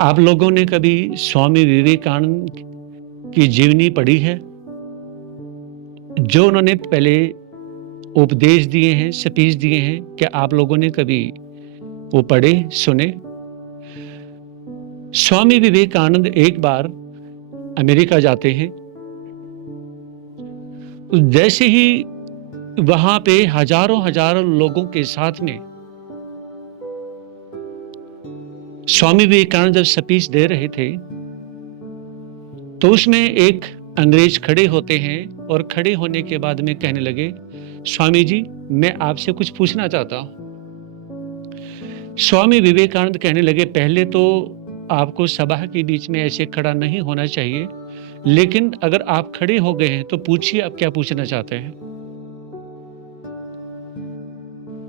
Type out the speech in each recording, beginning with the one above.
आप लोगों ने कभी स्वामी विवेकानंद की जीवनी पढ़ी है? जो उन्होंने पहले उपदेश दिए हैं, स्पीच दिए हैं, क्या आप लोगों ने कभी वो पढ़े, सुने? स्वामी विवेकानंद एक बार अमेरिका जाते हैं। जैसे ही वहां पे हजारों लोगों के साथ में स्वामी विवेकानंद जब स्पीच दे रहे थे, तो उसमें एक अंग्रेज खड़े होते हैं और खड़े होने के बाद में कहने लगे, स्वामी जी, मैं आपसे कुछ पूछना चाहता हूं। स्वामी विवेकानंद कहने लगे, पहले तो आपको सभा के बीच में ऐसे खड़ा नहीं होना चाहिए, लेकिन अगर आप खड़े हो गए हैं तो पूछिए आप क्या पूछना चाहते हैं।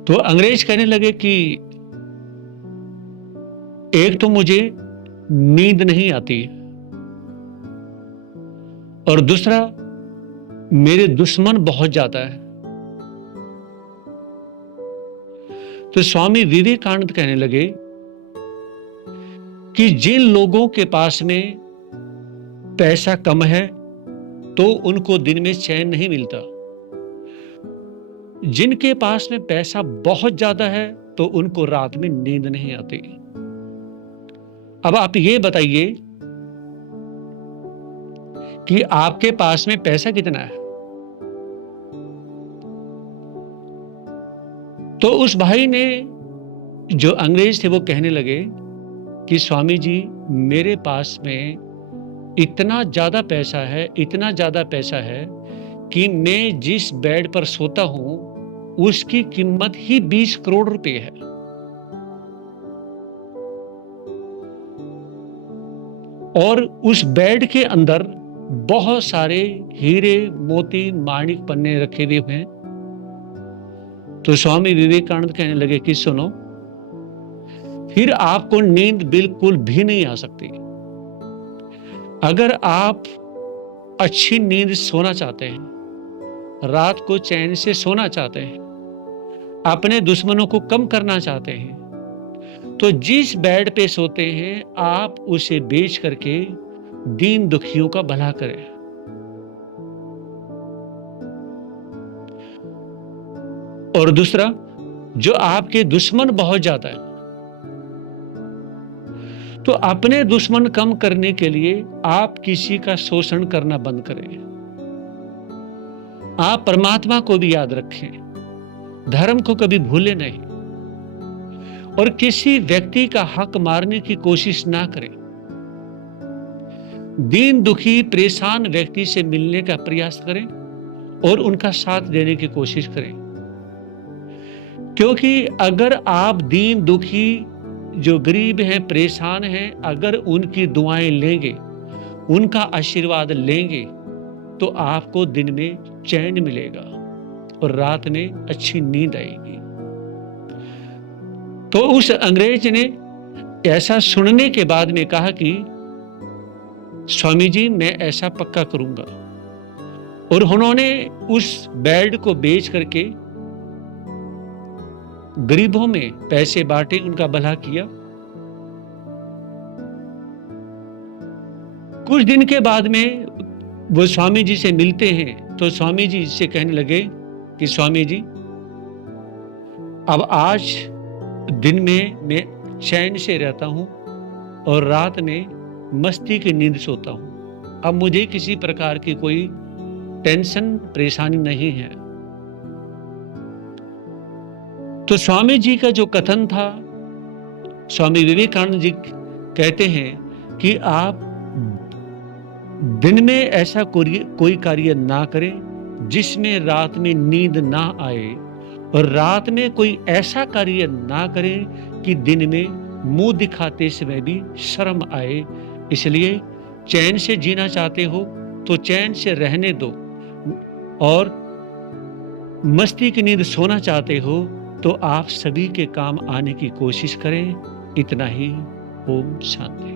तो अंग्रेज कहने लगे कि एक तो मुझे नींद नहीं आती और दूसरा मेरे दुश्मन बहुत ज्यादा है। तो स्वामी विवेकानंद कहने लगे कि जिन लोगों के पास में पैसा कम है तो उनको दिन में चैन नहीं मिलता, जिनके पास में पैसा बहुत ज्यादा है तो उनको रात में नींद नहीं आती। अब आप ये बताइए कि आपके पास में पैसा कितना है? तो उस भाई ने, जो अंग्रेज थे, वो कहने लगे कि स्वामी जी, मेरे पास में इतना ज्यादा पैसा है कि मैं जिस बेड पर सोता हूं उसकी कीमत ही 20 करोड़ रुपए है। और उस बेड के अंदर बहुत सारे हीरे, मोती, माणिक, पन्ने रखे हुए हैं। तो स्वामी विवेकानंद कहने लगे कि सुनो, फिर आपको नींद बिल्कुल भी नहीं आ सकती। अगर आप अच्छी नींद सोना चाहते हैं, रात को चैन से सोना चाहते हैं, अपने दुश्मनों को कम करना चाहते हैं, तो जिस बेड पे सोते हैं आप उसे बेच करके दीन दुखियों का भला करें। और दूसरा, जो आपके दुश्मन बहुत ज्यादा है, तो अपने दुश्मन कम करने के लिए आप किसी का शोषण करना बंद करें। आप परमात्मा को भी याद रखें, धर्म को कभी भूले नहीं, और किसी व्यक्ति का हक मारने की कोशिश ना करें। दीन दुखी परेशान व्यक्ति से मिलने का प्रयास करें और उनका साथ देने की कोशिश करें। क्योंकि अगर आप दीन दुखी, जो गरीब हैं, परेशान हैं, अगर उनकी दुआएं लेंगे, उनका आशीर्वाद लेंगे, तो आपको दिन में चैन मिलेगा और रात में अच्छी नींद आएगी। तो उस अंग्रेज ने ऐसा सुनने के बाद में कहा कि स्वामी जी, मैं ऐसा पक्का करूंगा। और उन्होंने उस बेड को बेच करके गरीबों में पैसे बांटे, उनका भला किया। कुछ दिन के बाद में वो स्वामी जी से मिलते हैं, तो स्वामी जी से कहने लगे कि स्वामी जी, अब आज दिन में मैं चैन से रहता हूं और रात में मस्ती की नींद सोता हूं। अब मुझे किसी प्रकार की कोई टेंशन, परेशानी नहीं है। तो स्वामी जी का जो कथन था, स्वामी विवेकानंद जी कहते हैं कि आप दिन में ऐसा कोई कार्य ना करें जिसमें रात में नींद ना आए, और रात में कोई ऐसा कार्य ना करें कि दिन में मुंह दिखाते समय भी शर्म आए। इसलिए चैन से जीना चाहते हो तो चैन से रहने दो, और मस्ती की नींद सोना चाहते हो तो आप सभी के काम आने की कोशिश करें। इतना ही। ओम शांति।